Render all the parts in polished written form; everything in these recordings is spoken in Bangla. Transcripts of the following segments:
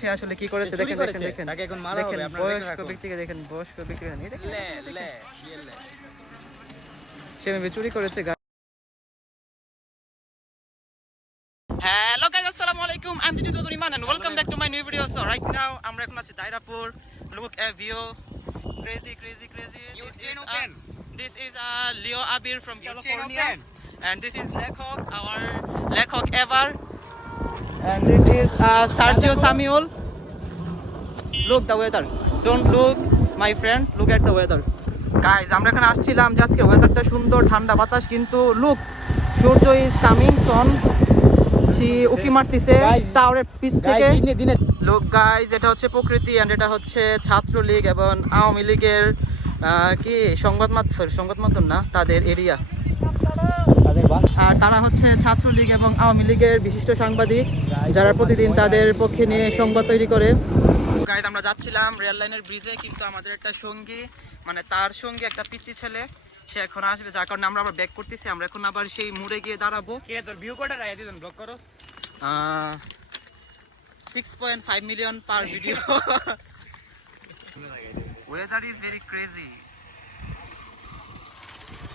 সে আসলে কি করেছে দেখেন দেখেন দেখেন তাকে এখন মারা হবে আপনারা বয়স্ক ব্যক্তিকে দেখেন বয়স্ক ব্যক্তিকে দেখেন সে মেবি চুরি করেছে। Hello guys, assalamu alaikum. I'm Tiju Duriman and welcome back to my new video. So right now আমরা এখন আছি দাইরাপুর. Look at view. Crazy. This is Leo Abir from California. And this is Lekhok, our Lekhok ever. And this is Sergio Samuel. Look the weather. Don't look my friend. Look at the weather. Guys, আমরা এখানে আসছিলাম যে আজকে ওয়েদারটা সুন্দর, ঠান্ডা বাতাস, কিন্তু look, Surya is coming on. উকি মারতেছে টাওয়ারের পিছ থেকে। লোক গাইজ, এটা হচ্ছে প্রকৃতি এন্ড এটা হচ্ছে ছাত্রলীগ এবং আওয়ামী লীগের কি সংবাদ মাধ্যম না, তাদের এরিয়া। আর তারা হচ্ছে ছাত্রলীগ এবং আওয়ামী লীগের বিশিষ্ট সাংবাদিক, যারা প্রতিদিন তাদের পক্ষে নিয়ে সংবাদ তৈরি করে। গাইজ, আমরা যাচ্ছিলাম রেল লাইনের ব্রিজে, কিন্তু আমাদের একটা সঙ্গী, মানে তার সঙ্গে একটা পিচ্চি ছেলে, সে এখন আসবে, যার কারণে আমরা আবার ব্যাক করতেছি। আমরা এখন আবার সেই মোড়ে গিয়ে দাঁড়াবো। তোর ভিউ কটা রাখা দিবেন, ব্লগ করো 6.5 million per video. Weather is very crazy.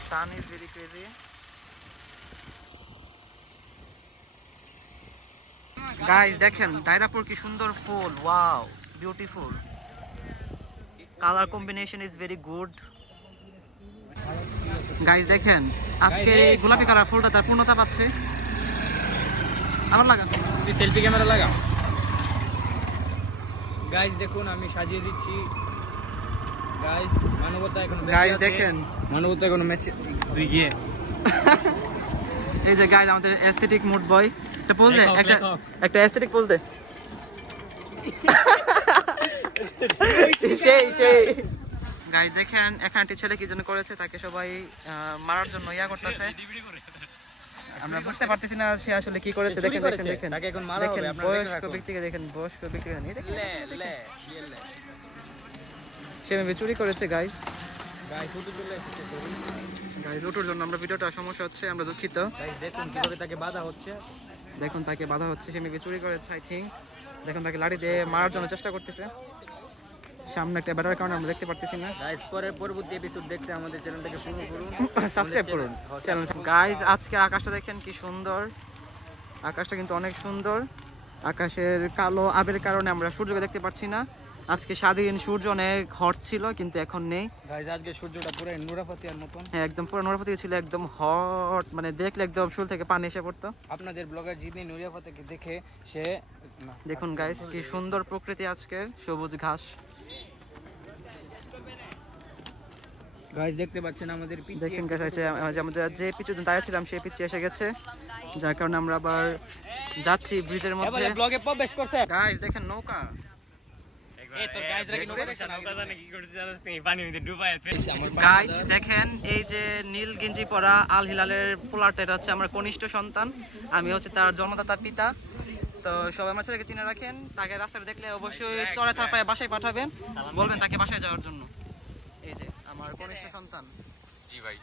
Sun is very crazy. Guys, দেখেন দাইরাপুর কি সুন্দর ফুল, wow, beautiful. Colour combination is very good. Guys দেখেন আজকে এই গোলাপি কালার ফুলটা তার পূর্ণতা পাচ্ছে। আমার লাগা তুই সেলফি ক্যামেরা লাগা। গাইজ দেখুন আমি সাজিয়ে দিচ্ছি। গাইজ মানবতা এখন গাইজ দেখেন মানবতা এখন ম্যাচ দুই গিয়ে এই যে গাইজ আমাদের এস্থেটিক মুড বয়, একটা পোজ দে, একটা এস্থেটিক পোজ দে। সেই গাইজ দেখেন এখানে একটি ছেলে কি জন্য করেছে, তাকে সবাই মারার জন্য ইয়া করতেছে। আমরা বুঝতে পারতেছি না সে আসলে কি করেছে। দেখেন দেখেন দেখেন তাকে এখন মারা হবে। আপনারা বয়স্ক ব্যক্তিকে দেখেন বয়স্ক ব্যক্তিকে সে মেবি চুরি করেছে। গাইজ ওটার জন্য আমরা ভিডিওটা সমস্যা হচ্ছে, আমরা দুঃখিত। দেখুন কিভাবে তাকে বাধা হচ্ছে, দেখুন তাকে বাধা হচ্ছে। সে মেবি চুরি করেছে আই থিঙ্ক। দেখুন তাকে লাঠি দিয়ে মারার জন্য চেষ্টা করতেছে। সামনে একটা ব্যাটার কারণে আমরা দেখতে পারতেছি না। গাইস পরের পরবর্তী এপিসোড দেখতে আমাদের চ্যানেলটাকে ফলো করুন, সাবস্ক্রাইব করুন চ্যানেল। গাইস আজকে আকাশটা দেখেন কি সুন্দর, আকাশটা কিন্তু অনেক সুন্দর। আকাশের কালো আবের কারণে আমরা সূর্যকে দেখতে পাচ্ছি না। আজকে স্বাধীন সূর্য অনেক হট ছিল, কিন্তু এখন নেই। গাইস আজকে সূর্যটা পুরো নুরাফাতিয়ার মতন, হ্যাঁ একদম পুরো নুরাফাতিয়া ছিল, একদম হট, মানে দেখলে একদম শুল থেকে পানি এসে পড়তো। আপনাদের ব্লগার যিনি নুরাফাতিয়াকে দেখে সে দেখুন গাইস কি সুন্দর প্রকৃতি আজকের, সবুজ ঘাস। গাইস দেখতে পাচ্ছেন আমাদের পিচ, দেখেন গাইস আমাদের যে পিচে দাঁড়িয়েছিলাম সেই পিচে এসে গেছে, যার কারণে আমরা আবার যাচ্ছি ব্রিজের মধ্যে। ব্লগে প্রবেশ করছে। গাইস দেখেন নৌকা, এই তো গাইস রাখি নৌকা দেখছেন, নৌকা জানে কি করছে জানেন তুমি, পানির মধ্যে ডুবায় ফেলছে। গাইস দেখেন এই যে নীল গেঞ্জি পরা আল হিলালের পোলারটা, এটা হচ্ছে আমার কনিষ্ঠ সন্তান, আমি হচ্ছে তার জন্মদাতা পিতা। তো সবাই আমার ছেলেকে চিনে রাখেন, তাকে রাস্তায় দেখলে অবশ্যই চড়ে থার পায়ে বাসায় পাঠাবেন, বলবেন তাকে বাসায় যাওয়ার জন্য। এই যে আমার কনিষ্ঠ সন্তান। জি ভাই।